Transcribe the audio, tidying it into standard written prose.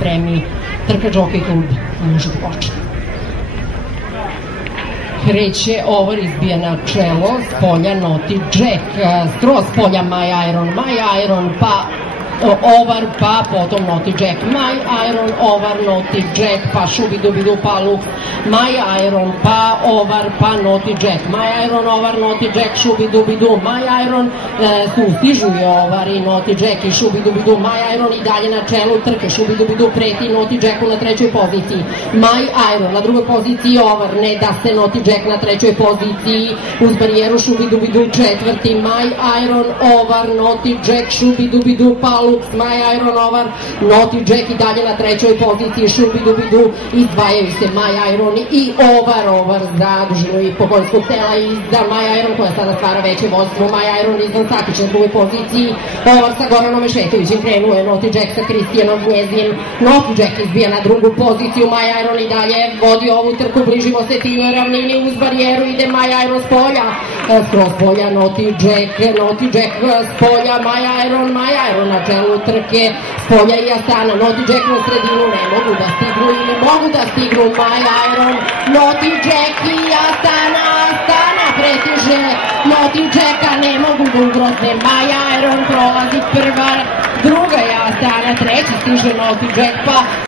spremni, trka Jockey Club može da počne. Kreće Over, izbija na čelo, s polja Naughty Jack, skroz s polja My Iron, pa Over, pa potom Naughty Jack, My Iron, Over, Naughty Jack, pa Šubidubidu, pa Lux, My Iron, pa Over, pa Naughty Jack, My Iron, Over, Naughty Jack, Šubidubidu, My Iron, sustižu je Over i Naughty Jack i Šubidubidu, My Iron i dalje na čelu trke, Šubidubidu preti Naughty Jacku na trećoj poziciji, My Iron na drugoj poziciji, Over, ne da se Naughty Jack na trećoj poziciji, uz barijeru Šubidubidu četvrti, My Iron, Over, Naughty Jack, Šubidubidu, pa Lux, My Iron, Over, Naughty Jack i dalje na trećoj poziciji, Šubidubidu, izdvajaju se My Iron i Over za dužinu i pogonskog tela i za My Iron koja sada stvara veće vodstvo, My Iron izvan Sakić na drugoj poziciji, Over sa Goranom Mešetovićem krenuje, Naughty Jack sa Kristijanom Gnjezdin, Naughty Jack izbija na drugu poziciju, My Iron i dalje vodi ovu trku, bližimo se ciljnoj ravnini, uz barijeru ide My Iron s polja, skroz polja Naughty Jack s polja, My Iron na čelu trke, s polja i Astana, Naughty Jack na sredinu, ne mogu da stignu ili mogu da stignu My Iron, Naughty Jack i Astana pretiže Naughty Jacka, ne mogu da ugroze, My Iron prolazi prva, druga je Astana, treća stiže Naughty Jack, pa